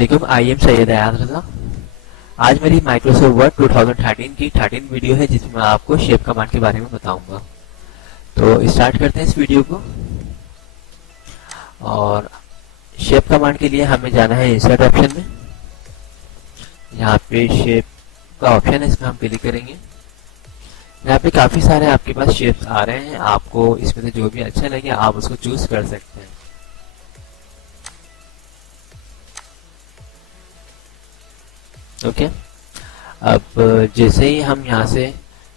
वालेकुम, I am Syed Ayaz रज़ा। आज मेरी माइक्रोसॉफ्ट वर्ड 2013 की 13 वीडियो है जिसमें मैं आपको शेप कमांड के बारे में बताऊंगा। तो स्टार्ट करते हैं इस वीडियो को। और शेप कमांड के लिए हमें जाना है इंसर्ट ऑप्शन में। यहाँ पे शेप का ऑप्शन है, इसमें हम क्लिक करेंगे। यहाँ पे काफी सारे आपके पास शेप्स आ रहे हैं, आपको इसमें से जो भी अच्छा लगे आप उसको चूज कर सकते हैं। ओके, अब जैसे ही हम यहाँ से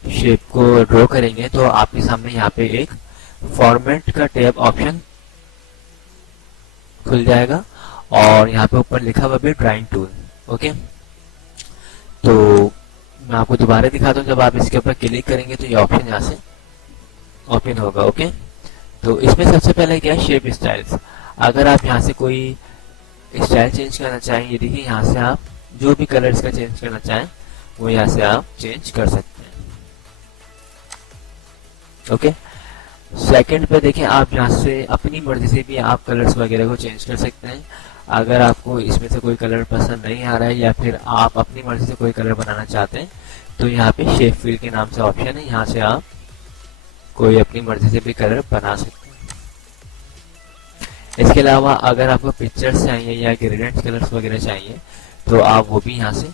शेप को ड्रॉ करेंगे तो आपके सामने यहाँ पे एक फॉर्मेट का टैब ऑप्शन खुल जाएगा और यहाँ पे ऊपर लिखा हुआ भी ड्राइंग टूल। ओके, तो मैं आपको दोबारा दिखाता हूँ। जब आप इसके ऊपर क्लिक करेंगे तो ये ऑप्शन यहाँ से ओपन होगा। ओके, तो इसमें सबसे पहले क्या है, शेप स्टाइल्स। अगर आप यहाँ से कोई स्टाइल चेंज करना चाहें, ये देखिए यहाँ से आप जो भी कलर्स का चेंज करना चाहें वो यहाँ से आप चेंज कर सकते हैं। ओके, सेकंड पे देखें, आप यहाँ से अपनी मर्जी से भी आप कलर्स वगैरह को चेंज कर सकते हैं। अगर आपको इसमें से कोई कलर पसंद नहीं आ रहा है या फिर आप अपनी मर्जी से कोई कलर बनाना चाहते हैं तो यहाँ पे शेप फिल के नाम से ऑप्शन है, यहाँ से आप कोई अपनी मर्जी से भी कलर बना सकते हैं। इसके अलावा अगर आपको पिक्चर्स चाहिए या ग्रेडियंट कलर्स वगैरह चाहिए तो आप वो भी यहाँ से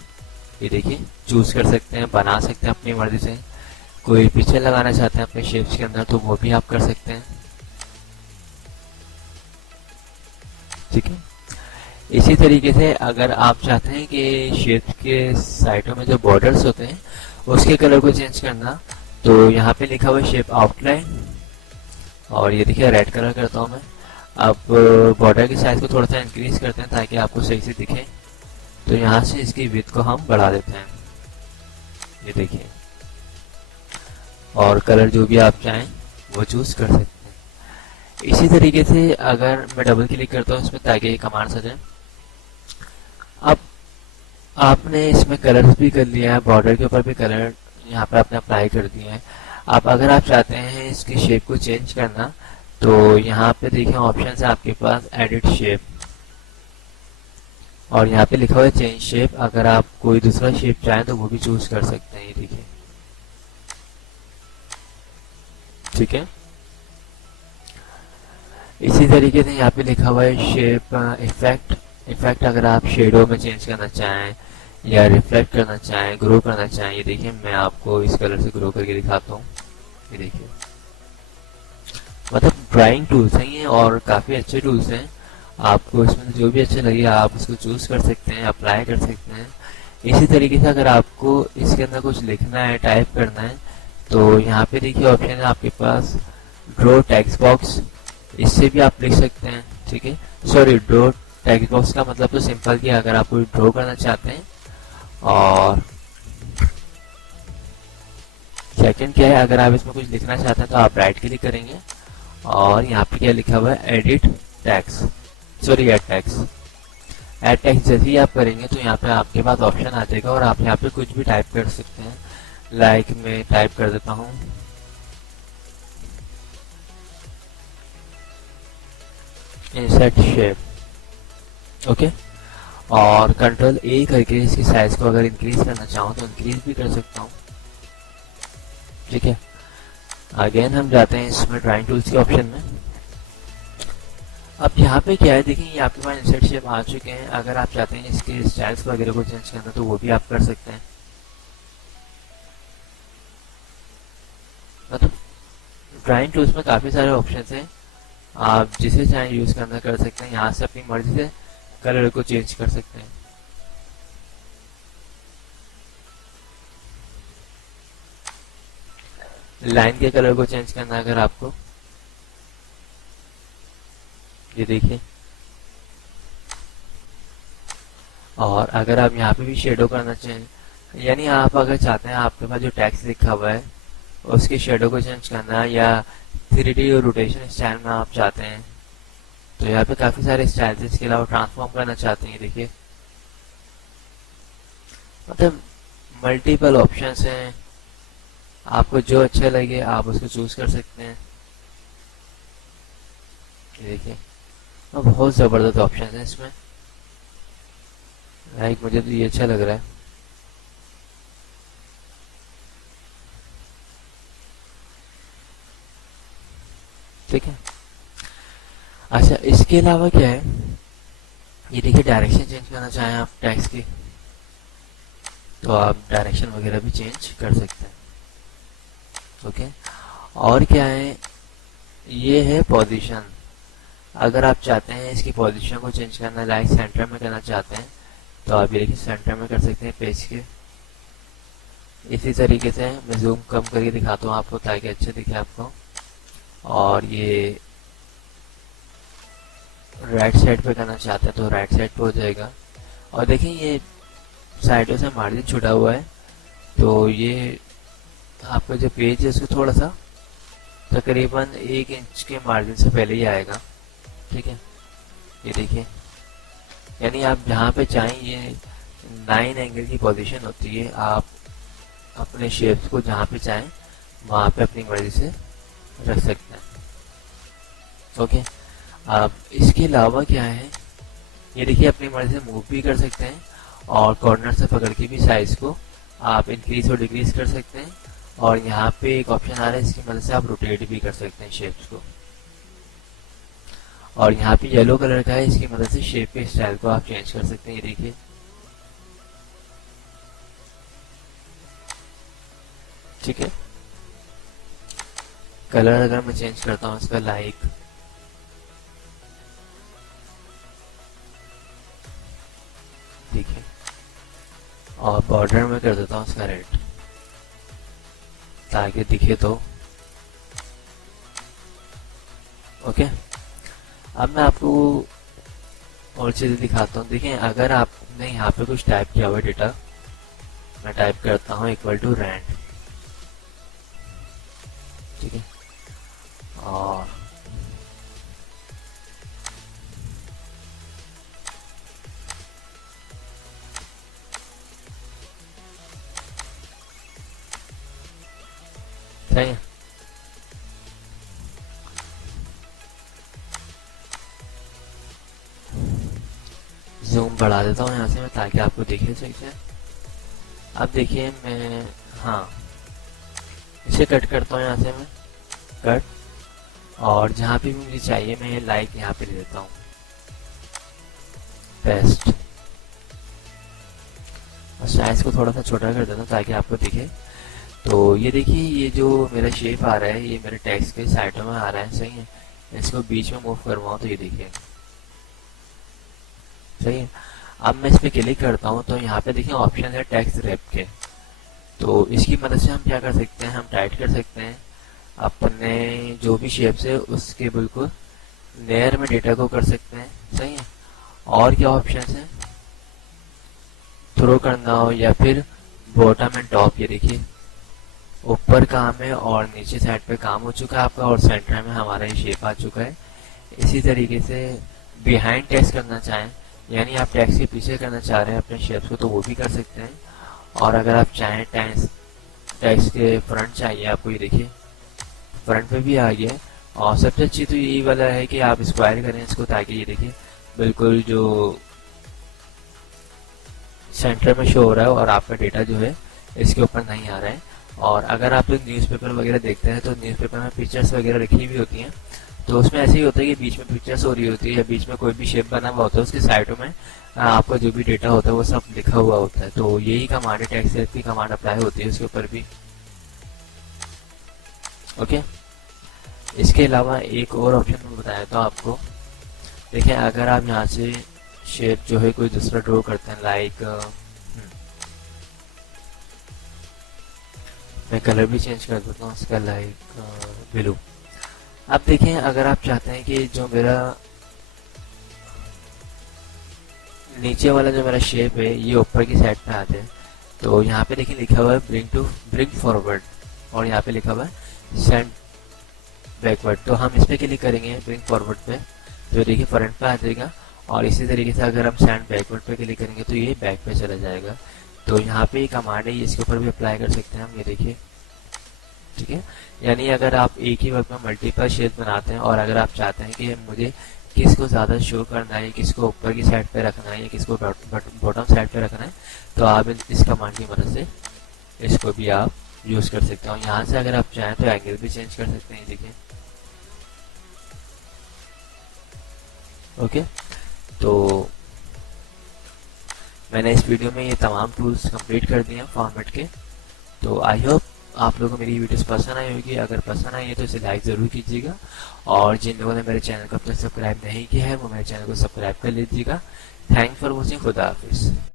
ये देखिए चूज कर सकते हैं, बना सकते हैं अपनी मर्जी से। कोई पिक्चर लगाना चाहते हैं अपने शेप्स के अंदर तो वो भी आप कर सकते हैं। ठीक है, इसी तरीके से अगर आप चाहते हैं कि शेप के साइडों में जो बॉर्डर्स होते हैं उसके कलर को चेंज करना, तो यहाँ पे लिखा हुआ है शेप आउटलाइन और ये देखिए रेड कलर करता हूँ मैं। अब बॉर्डर की साइज को थोड़ा सा इंक्रीज करते हैं ताकि आपको सही से दिखे। तो यहाँ से इसकी विड्थ को हम बढ़ा देते हैं, ये देखिए, और कलर जो भी आप चाहें वो चूज कर सकते हैं। इसी तरीके से अगर मैं डबल क्लिक करता हूँ इसमें ताकि ये कमांड्स आ जाए। अब आपने इसमें कलर्स भी कर लिया है, बॉर्डर के ऊपर भी कलर यहाँ पे आपने अप्लाई कर दिया है। अब अगर आप चाहते हैं इसकी शेप को चेंज करना तो यहाँ पे देखिए ऑप्शन है आपके पास एडिट शेप और यहाँ पे लिखा हुआ है चेंज शेप। अगर आप कोई दूसरा शेप चाहें तो वो भी चूज कर सकते हैं, ये देखिए। ठीक है, इसी तरीके से यहाँ पे लिखा हुआ है शेप इफेक्ट। इफेक्ट अगर आप शेडो में चेंज करना चाहें या रिफ्लेक्ट करना चाहें, ग्रो करना चाहें, ये देखिए मैं आपको इस कलर से ग्रो करके दिखाता हूँ। ये देखिए, मतलब ड्राइंग टूल्स हैं ये और काफी अच्छे टूल्स हैं। आपको इसमें जो भी अच्छा लगे आप उसको चूज कर सकते हैं, अप्लाई कर सकते हैं। इसी तरीके से अगर आपको इसके अंदर कुछ लिखना है, टाइप करना है तो यहाँ पे देखिए ऑप्शन है आपके पास ड्रॉ टेक्स्ट बॉक्स, इससे भी आप लिख सकते हैं। ठीक है, सॉरी, ड्रॉ टेक्स्ट बॉक्स का मतलब तो सिंपल कि अगर आप कोई ड्रॉ करना चाहते हैं। और सेकंड क्या है, अगर आप इसमें कुछ लिखना चाहते हैं तो आप राइट क्लिक करेंगे और यहाँ पे क्या लिखा हुआ है edit text, sorry add text. Add text जैसे ही आप करेंगे तो यहाँ पे आपके पास ऑप्शन आ जाएगा और आप यहाँ पे कुछ भी टाइप कर सकते हैं। लाइक मैं टाइप कर देता हूँ इंसर्ट शेप। ओके, और कंट्रोल ए करके इसकी साइज को अगर इंक्रीज करना चाहूँ तो इंक्रीज भी कर सकता हूँ। ठीक है, अगेन हम जाते हैं इसमें ड्राइंग टूल्स के ऑप्शन में। अब यहाँ पे क्या है, देखिए ये आपके पास इंसर्ट शेप आ चुके हैं। अगर आप चाहते हैं इसके स्टाइल्स वगैरह को चेंज करना तो वो भी आप कर सकते हैं। मतलब ड्राइंग टूल्स में काफी सारे ऑप्शन हैं, आप जिसे चाहें यूज करना कर सकते हैं। यहाँ से अपनी मर्जी से कलर को चेंज कर सकते हैं। लाइन के कलर को चेंज करना अगर आपको, ये देखिए, और अगर आप यहाँ पे भी शेडो करना चाहें, यानी आप अगर चाहते हैं आपके पास जो टेक्स्ट लिखा हुआ है उसके शेडो को चेंज करना या 3D और रोटेशन स्टाइल में आप चाहते हैं तो यहाँ पे काफी सारे स्टाइल्स। इसके अलावा ट्रांसफॉर्म करना चाहते हैं, देखिए, मतलब मल्टीपल ऑप्शंस हैं। आपको जो अच्छा लगे आप उसको चूज कर सकते हैं। देखिए बहुत जबरदस्त ऑप्शन है इसमें। लाइक मुझे तो ये अच्छा लग रहा है। ठीक है। अच्छा, इसके अलावा क्या है, ये देखिए डायरेक्शन चेंज करना चाहें आप टेक्स्ट की तो आप डायरेक्शन वगैरह भी चेंज कर सकते हैं। ओके। और क्या है, ये है पोजीशन। अगर आप चाहते हैं इसकी पोजीशन को चेंज करना, लाइक सेंटर में करना चाहते हैं तो आप ये देखिए सेंटर में कर सकते हैं पेज के। इसी तरीके से मैं जूम कम करके दिखाता हूँ आपको ताकि अच्छे दिखे आपको। और ये राइट साइड पे करना चाहते हैं तो राइट साइड पे हो जाएगा। और देखिए ये साइडों से मार्जिन छुटा हुआ है तो ये आपका जो पेज है उसको थोड़ा सा तकरीबन 1 इंच के मार्जिन से पहले ही आएगा। ठीक है, ये देखिए, यानी आप जहाँ पे चाहें, ये 9 एंगल की पोजीशन होती है, आप अपने शेप्स को जहाँ पे चाहें वहाँ पे अपनी मर्जी से रख सकते हैं। ओके। अब इसके अलावा क्या है, ये देखिए अपनी मर्जी से मूव भी कर सकते हैं और कॉर्नर से पकड़ के भी साइज को आप इंक्रीज और डिक्रीज कर सकते हैं। और यहाँ पे एक ऑप्शन आ रहा है, इसकी मदद से आप रोटेट भी कर सकते हैं शेप्स को। और यहाँ पे येलो कलर का है, इसकी मदद से शेप के स्टाइल को आप चेंज कर सकते हैं। ये देखिए, ठीक है। कलर अगर मैं चेंज करता हूँ इसका, लाइक देखिए, और बॉर्डर में कर देता हूँ इसका रेड ताकि दिखे तो। ओके। अब मैं आपको और चीजें दिखाता हूँ। देखिए, अगर आपने यहाँ पे कुछ टाइप किया हुआ डेटा, मैं टाइप करता हूँ इक्वल टू रैंड। ठीक है। और सही है। जूम बढ़ा देता हूँ यहाँ से मैं ताकि आपको दिखे सही से। अब देखिए मैं, हाँ, इसे कट करता हूँ यहाँ से मैं, कट। और जहाँ पे भी मुझे चाहिए मैं लाइक यहाँ पे दे देता हूँ, पेस्ट। और साइज को थोड़ा सा छोटा कर देता हूँ ताकि आपको दिखे। तो ये देखिए, ये जो मेरा शेप आ रहा है ये मेरे टेक्स्ट के साइडों में आ रहा है। सही है। इसको बीच में मूव करवाऊँ तो ये देखिए, सही है। अब मैं इस पे क्लिक करता हूँ तो यहाँ पे देखिए ऑप्शन है टेक्स्ट रैप के। तो इसकी मदद से हम क्या कर सकते हैं, हम टाइट कर सकते हैं अपने जो भी शेप्स है उसके बिल्कुल लेयर में डेटा को कर सकते हैं। सही है। और क्या ऑप्शन है, थ्रो करना हो या फिर बॉटम एंड टॉप। ये देखिए ऊपर काम है और नीचे साइड पे काम हो चुका है आपका, और सेंटर में हमारा ये शेप आ चुका है। इसी तरीके से बिहाइंड टेक्स्ट करना चाहें, यानी आप टेक्स्ट के पीछे करना चाह रहे हैं अपने शेप्स को, तो वो भी कर सकते हैं। और अगर आप चाहें टेक्स्ट के फ्रंट चाहिए आपको, ये देखिए फ्रंट पे भी आ गया। और सबसे अच्छी तो यही वाला है कि आप स्क्वायर करें इसको ताकि ये देखिए बिल्कुल जो सेंटर में शो हो रहा है और आपका डेटा जो है इसके ऊपर नहीं आ रहा है। और अगर आप लोग न्यूज़पेपर वगैरह देखते हैं तो न्यूज़पेपर में पिक्चर्स वगैरह रखी हुई होती हैं, तो उसमें ऐसे ही होता है कि बीच में पिक्चर्स हो रही होती है या बीच में कोई भी शेप बना हुआ होता है, उसके साइडों में आपका जो भी डेटा होता है वो सब लिखा हुआ होता है। तो यही कमांड है, टेक्स्ट हेल्प की कमांड अप्लाई होती है उसके ऊपर भी। ओके। इसके अलावा एक और ऑप्शन मैं बताया था आपको। देखिए, अगर आप यहाँ से शेप जो है कोई दूसरा ड्रॉ करते हैं, लाइक मैं कलर भी चेंज कर देता हूँ इसका, लाइक ब्लू। अब देखें, अगर आप चाहते हैं कि जो मेरा नीचे वाला जो मेरा शेप है ये ऊपर की साइड पे आ जाए, तो यहाँ पे देखिए लिखा हुआ है ब्रिंग फॉरवर्ड, और यहाँ पे लिखा हुआ है सेंड बैकवर्ड। तो हम इस पे क्लिक करेंगे ब्रिंग फॉरवर्ड पे, तो देखिए फ्रंट पे आ जाएगा। और इसी तरीके से अगर हम सेंड बैकवर्ड पे क्लिक करेंगे तो ये बैक पे चला जाएगा। तो यहाँ पे कमांड है, इसके ऊपर भी अप्लाई कर सकते हैं हम, ये देखिए। ठीक है। यानी अगर आप एक ही वक्त में मल्टीपल शेप बनाते हैं और अगर आप चाहते हैं कि मुझे किसको ज़्यादा शो करना है, किसको ऊपर की साइड पे रखना है या किसको बॉटम साइड पे रखना है, तो आप इस कमांड की मदद से इसको भी आप यूज़ कर सकते हो। यहाँ से अगर आप चाहें तो एंगल भी चेंज कर सकते हैं, देखिए। ओके, तो मैंने इस वीडियो में ये तमाम टूल्स कंप्लीट कर दिए हैं फॉर्मेट के। तो आई होप आप लोगों को मेरी वीडियोस पसंद आई होगी। अगर पसंद आई है तो इसे लाइक ज़रूर कीजिएगा, और जिन लोगों ने मेरे चैनल को अब तक सब्सक्राइब नहीं किया है वो मेरे चैनल को सब्सक्राइब कर लीजिएगा। Thanks for watching. खुदा हाफिज़।